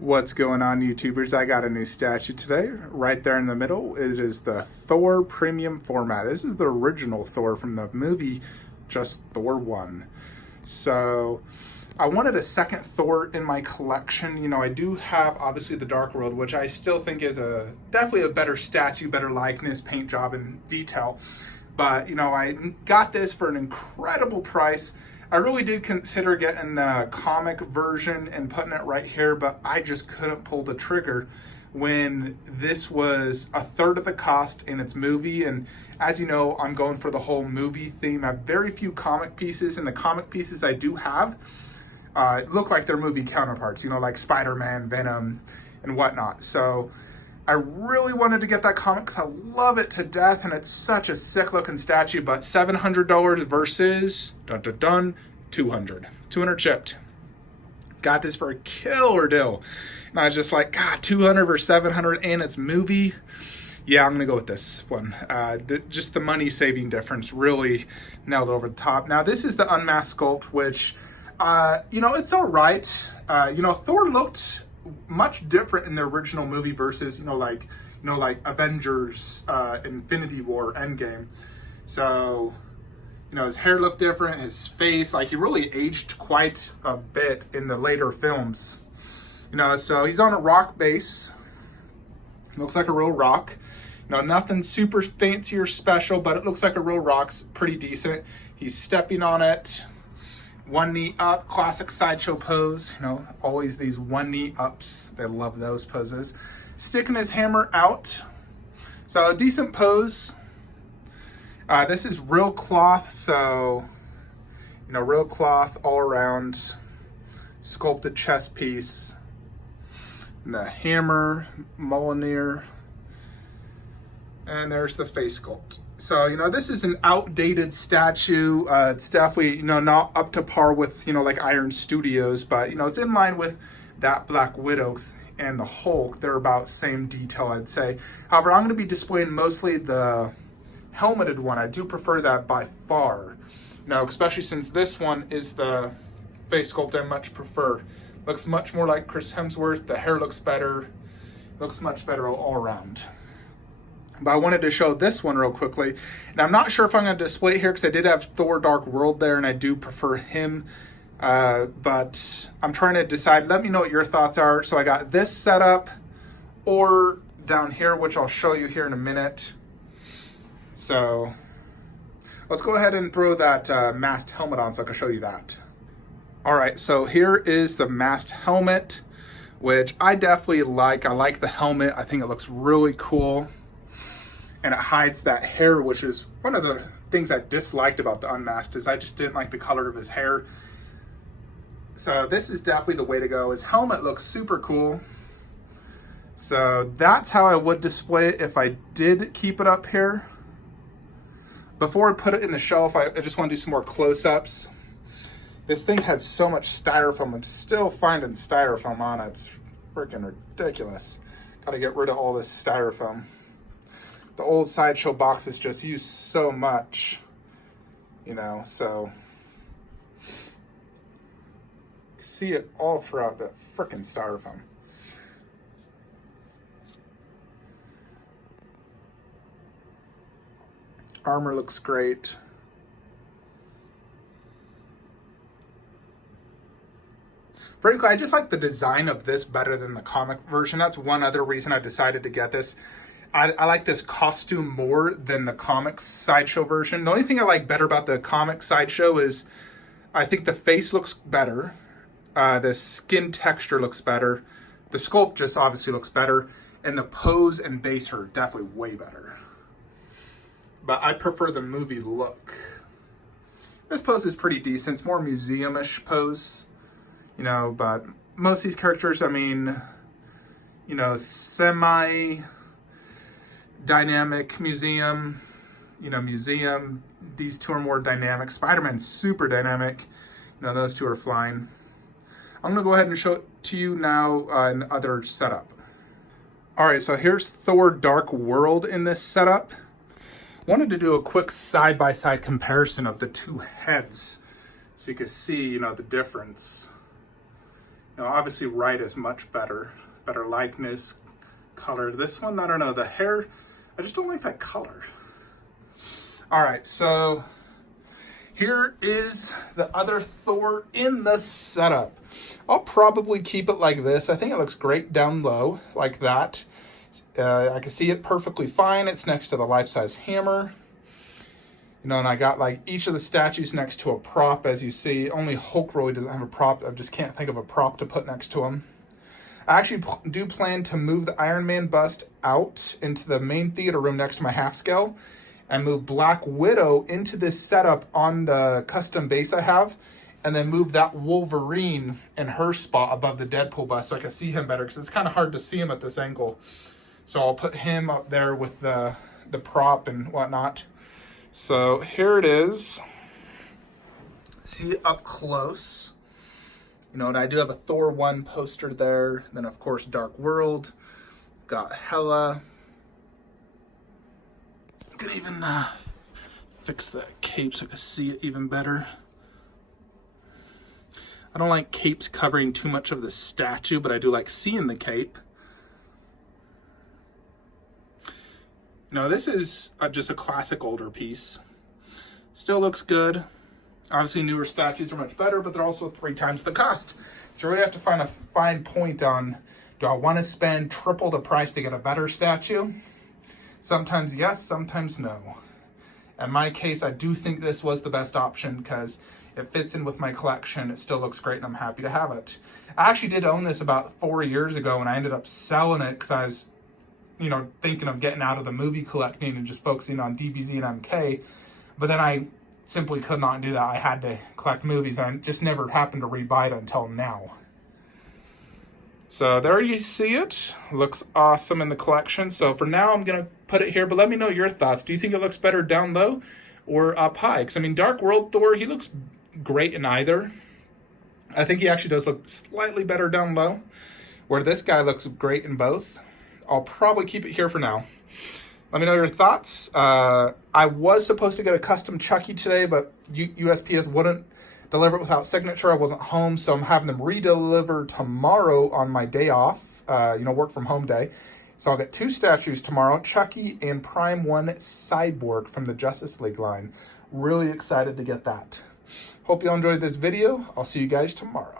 What's going on, YouTubers? I got a new statue today. Right there in the middle, it is the Thor premium format. This is the original Thor from the movie, just Thor 1. So I wanted a second Thor in my collection. You know, I do have obviously the Dark World, which I still think is definitely a better statue, better likeness, paint job, and detail. But, you know, I got this for an incredible price. I really did consider getting the comic version and putting it right here, but I just couldn't pull the trigger when this was a third of the cost in its movie. And as you know, I'm going for the whole movie theme. I have very few comic pieces, and the comic pieces I do have look like their movie counterparts, you know, like Spider-Man, Venom, and whatnot. So I really wanted to get that comic because I love it to death, and it's such a sick looking statue. But $700 versus dun dun dun 200 chipped. Got this for a killer deal, and I was just like, God, 200 versus 700 and it's movie. Yeah, I'm gonna go with this one. Just the money saving difference really nailed over the top. Now this is the unmasked sculpt, which you know, it's all right. You know, Thor looked much different in the original movie versus like Avengers, Infinity War, Endgame. So, you know, his hair looked different, his face, like he really aged quite a bit in the later films. You know, so he's on a rock base. Looks like a real rock. You know, nothing super fancy or special, but it looks like a real rock's pretty decent. He's stepping on it. One knee up, classic Sideshow pose. You know, always these one knee ups. They love those poses. Sticking his hammer out. So a decent pose. This is real cloth, so, you know, real cloth all around. Sculpted chest piece. And the hammer, Mjolnir. And there's the face sculpt. So, you know, this is an outdated statue. It's definitely, you know, not up to par with, you know, like Iron Studios, but, you know, it's in line with that Black Widow and the Hulk. They're about same detail, I'd say. However, I'm going to be displaying mostly the helmeted one. I do prefer that by far. You know, especially since this one is the face sculpt I much prefer. Looks much more like Chris Hemsworth. The hair looks better. Looks much better all around. But I wanted to show this one real quickly. And I'm not sure if I'm going to display it here because I did have Thor Dark World there and I do prefer him. But I'm trying to decide. Let me know what your thoughts are. So I got this set up or down here, which I'll show you here in a minute. So let's go ahead and throw that masked helmet on so I can show you that. All right, so here is the masked helmet, which I definitely like. I like the helmet. I think it looks really cool. And it hides that hair, which is one of the things I disliked about the unmasked, is I just didn't like the color of his hair. So this is definitely the way to go. His helmet looks super cool. So that's how I would display it if I did keep it up here. Before I put it in the shelf, I just want to do some more close-ups. This thing has so much styrofoam. I'm still finding styrofoam on it. It's freaking ridiculous. Got to get rid of all this styrofoam. The old Sideshow boxes just use so much, you know, so see it all throughout the frickin' styrofoam. Armor looks great. Frankly, I just like the design of this better than the comic version. That's one other reason I decided to get this. I like this costume more than the comic Sideshow version. The only thing I like better about the comic Sideshow is I think the face looks better. The skin texture looks better. The sculpt just obviously looks better. And the pose and base are definitely way better. But I prefer the movie look. This pose is pretty decent. It's more museum-ish pose. You know, but most of these characters, I mean, you know, semi-dynamic museum, you know, museum. These two are more dynamic. Spider-Man's super dynamic. You know, those two are flying. I'm going to go ahead and show it to you now in the other setup. All right, so here's Thor Dark World in this setup. Wanted to do a quick side-by-side comparison of the two heads so you can see, you know, the difference. You know, obviously right is much better. Better likeness, color. This one, I don't know, the hair, I just don't like that color. All right, so here is the other Thor in the setup. I'll probably keep it like this. I think it looks great down low, like that. I can see it perfectly fine. It's next to the life-size hammer. You know, and I got like each of the statues next to a prop, as you see. Only Hulk really doesn't have a prop. I just can't think of a prop to put next to him. I actually do plan to move the Iron Man bust out into the main theater room next to my half scale and move Black Widow into this setup on the custom base I have, and then move that Wolverine in her spot above the Deadpool bust so I can see him better, because it's kind of hard to see him at this angle. So I'll put him up there with the prop and whatnot. So here it is. See it up close. You know, and I do have a Thor 1 poster there. Then, of course, Dark World. Got Hela. I can even fix the cape so I can see it even better. I don't like capes covering too much of the statue, but I do like seeing the cape. You know, this is just a classic older piece. Still looks good. Obviously, newer statues are much better, but they're also 3 times the cost. So we really have to find a fine point on, do I want to spend triple the price to get a better statue? Sometimes yes, sometimes no. In my case, I do think this was the best option because it fits in with my collection. It still looks great, and I'm happy to have it. I actually did own this about 4 years ago, and I ended up selling it because I was, you know, thinking of getting out of the movie collecting and just focusing on DBZ and MK. But then I simply could not do that. I had to collect movies, and I just never happened to rebuy it until now. So there you see it. Looks awesome in the collection. So for now, I'm going to put it here, but let me know your thoughts. Do you think it looks better down low or up high? Because, I mean, Dark World Thor, he looks great in either. I think he actually does look slightly better down low, where this guy looks great in both. I'll probably keep it here for now. Let me know your thoughts. I was supposed to get a custom Chucky today, but USPS wouldn't deliver it without signature. I wasn't home, so I'm having them re-deliver tomorrow on my day off, work from home day. So I'll get 2 statues tomorrow, Chucky and Prime 1 Cyborg from the Justice League line. Really excited to get that. Hope you all enjoyed this video. I'll see you guys tomorrow.